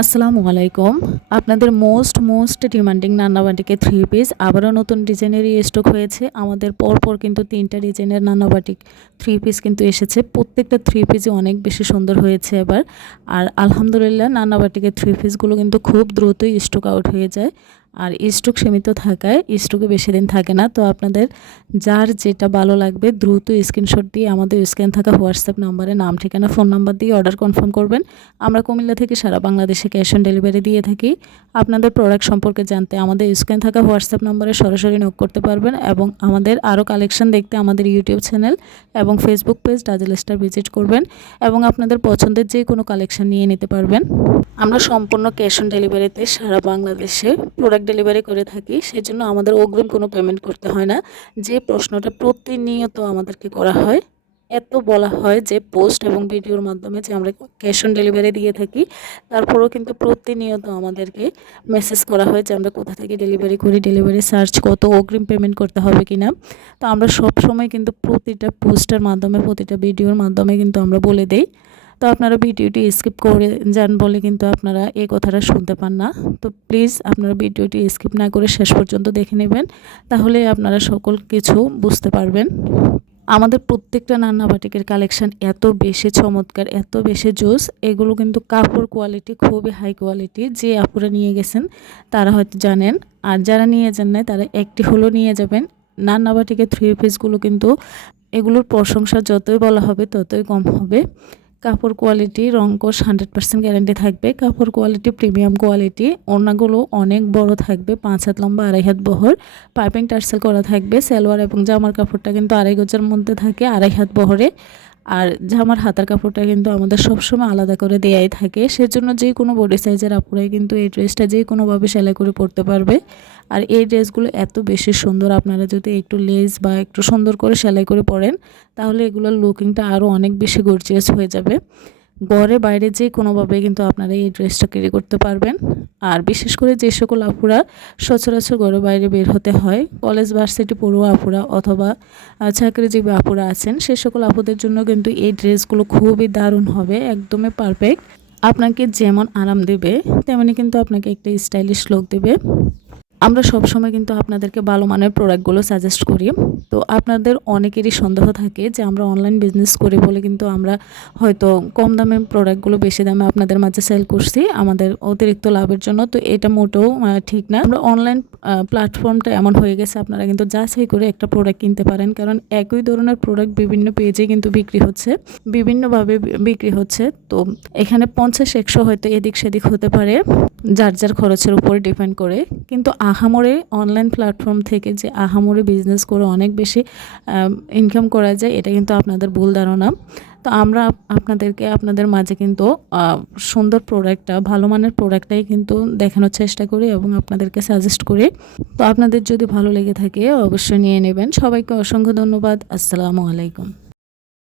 আসসালামু আলাইকুম। আপনাদের মোস্ট মোস্ট ডিমান্ডিং নান্নাবাটিকে থ্রি পিস আবারও নতুন ডিজাইনেরই স্টক হয়েছে। আমাদের পরপর কিন্তু তিনটা ডিজাইনের নান্নাবাটিক থ্রি পিস কিন্তু এসেছে। প্রত্যেকটা থ্রি পিসই অনেক বেশি সুন্দর হয়েছে এবার। আর আলহামদুলিল্লাহ নান্নাবাটিকের থ্রি পিসগুলো কিন্তু খুব দ্রুতই স্টক আউট হয়ে যায়। আর স্টক সীমিত থাকায় স্টকে বেশি দিন থাকে না। তো আপনাদের যার যেটা ভালো লাগবে দ্রুত স্ক্রিনশট দিয়ে আমাদের স্ক্যান থাকা হোয়াটসঅ্যাপ নাম্বারে নাম, ঠিকানা, ফোন নাম্বার দিয়ে অর্ডার কনফার্ম করবেন। আমরা কুমিল্লা থেকে সারা বাংলাদেশে ক্যাশ অন ডেলিভারি দিয়ে থাকি। আপনাদের প্রোডাক্ট সম্পর্কে জানতে আমাদের স্ক্যান থাকা হোয়াটসঅ্যাপ নাম্বারে সরাসরি নোক করতে পারবেন এবং আমাদের আরও কালেকশন দেখতে আমাদের ইউটিউব চ্যানেল এবং Facebook page dazzle star visit করবেন এবং আপনাদের পছন্দের যে কোনো কালেকশন নিয়ে নিতে পারবেন। আমরা সম্পূর্ণ ক্যাশ অন ডেলিভারিতে সারা বাংলাদেশে প্রোডাক্ট ডেলিভারি করে থাকি, সেজন্য আমাদের অগ্রিম কোনো পেমেন্ট করতে হয় না। যে প্রশ্নটা প্রতিনিয়ত আমাদেরকে করা হয়, এত বলা হয় যে পোস্ট এবং ভিডিওর মাধ্যমে যে আমরা ক্যাশ অন ডেলিভারি দিয়ে থাকি, তারপরেও কিন্তু প্রতিনিয়ত আমাদেরকে মেসেজ করা হয় যে আমরা কোথা থেকে ডেলিভারি করি ডেলিভারি সার্চ কত, অগ্রিম পেমেন্ট করতে হবে কি না তো আমরা সব সময় কিন্তু প্রতিটা পোস্টের মাধ্যমে, প্রতিটা ভিডিওর মাধ্যমে কিন্তু আমরা বলে দেই। তো আপনারা ভিডিওটি স্কিপ করে যান বলে কিন্তু আপনারা এই কথাটা শুনতে পান না। তো প্লিজ আপনারা ভিডিওটি স্কিপ না করে শেষ পর্যন্ত দেখে নেবেন, তাহলে আপনারা সকল কিছু বুঝতে পারবেন। আমাদের প্রত্যেকটা নান্না বাটিকের কালেকশান এত বেশি চমৎকার, এত বেশি জোস এগুলো কিন্তু কাপড় কোয়ালিটি খুবই হাই কোয়ালিটি যে আপুরা নিয়ে গেছেন তারা হয়তো জানেন। আর যারা নিয়ে যান নাই, তারা একটি হলো নিয়ে যাবেন। নান্না বাটিকের থ্রি পিসগুলো কিন্তু এগুলোর প্রশংসা যতই বলা হবে ততই কম হবে। কাপড় কোয়ালিটি রঙ্কশ হান্ড্রেড পার্সেন্ট গ্যারান্টি থাকবে। কাপড় কোয়ালিটি প্রিমিয়াম কোয়ালিটি ওনাগুলো অনেক বড় থাকবে, পাঁচ হাত লম্বা, আড়াই হাত বহর। পাইপিং টার্সেল করা থাকবে, সালোয়ার এবং জামার কাপড়টা কিন্তু আড়াই গজের মধ্যে থাকে, আড়াই হাত বহরে। আর জামার হাতার কাপড়টা কিন্তু আমাদের সবসময় আলাদা করে দেয়াই থাকে, সেজন্য যে কোনো বডি সাইজের আপুরাই কিন্তু এই ড্রেসটা যে কোনোভাবে সেলাই করে পরতে পারবে। আর এই ড্রেসগুলো এত বেশি সুন্দর, আপনারা যদি একটু লেস বা একটু সুন্দর করে সেলাই করে পরেন, তাহলে এগুলোর লুকিংটা আরও অনেক বেশি গর্জিয়াস হয়ে যাবে। ঘরে বাইরে যে কোনোভাবে কিন্তু আপনারা এই ড্রেসটা ক্যারি করতে পারবেন। আর বিশেষ করে যে সকল আপুরা সচরাচর ঘরে বাইরে বের হতে হয়, কলেজ ভার্সিটি পড়ুয়া আপুরা অথবা চাকরিজীবী আপুরা আছেন, সে সকল আপুদের জন্য কিন্তু এই ড্রেসগুলো খুবই দারুণ হবে, একদমই পারফেক্ট আপনাকে যেমন আরাম দেবে, তেমনি কিন্তু আপনাকে একটা স্টাইলিশ লুক দেবে। আমরা সব সময় কিন্তু আপনাদেরকে ভালো মানের প্রোডাক্টগুলো সাজেস্ট করি। তো আপনাদের অনেকেরই সন্দেহ থাকে যে আমরা অনলাইন বিজনেস করি বলে কিন্তু আমরা হয়তো কম দামে প্রোডাক্টগুলো বেশি দামে আপনাদের মাঝে সেল করছি, আমাদের অতিরিক্ত লাভের জন্য। তো এটা মোটেও ঠিক না। আমরা অনলাইন প্ল্যাটফর্মটা এমন হয়ে গেছে, আপনারা কিন্তু যাচাই করে একটা প্রোডাক্ট কিনতে পারেন। কারণ একই ধরনের প্রোডাক্ট বিভিন্ন পেজে কিন্তু বিক্রি হচ্ছে, বিভিন্নভাবে বিক্রি হচ্ছে। তো এখানে পঞ্চাশ, একশো হয়তো এদিক সেদিক হতে পারে, যার যার খরচের উপর ডিপেন্ড করে। কিন্তু আহামরে অনলাইন প্ল্যাটফর্ম থেকে যে আহামরে বিজনেস করে অনেক বেশি ইনকাম করা যায়, এটা কিন্তু আপনাদের ভুল ধারণা। তো আমরা আপনাদেরকে, আপনাদের মাঝে কিন্তু সুন্দর প্রোডাক্টটা ভালো মানের প্রোডাক্টটাই কিন্তু দেখানোর চেষ্টা করি এবং আপনাদেরকে সাজেস্ট করি। তো আপনাদের যদি ভালো লেগে থাকে, অবশ্যই নিয়ে নেবেন। সবাইকে অসংখ্য ধন্যবাদ। আসসালামু আলাইকুম।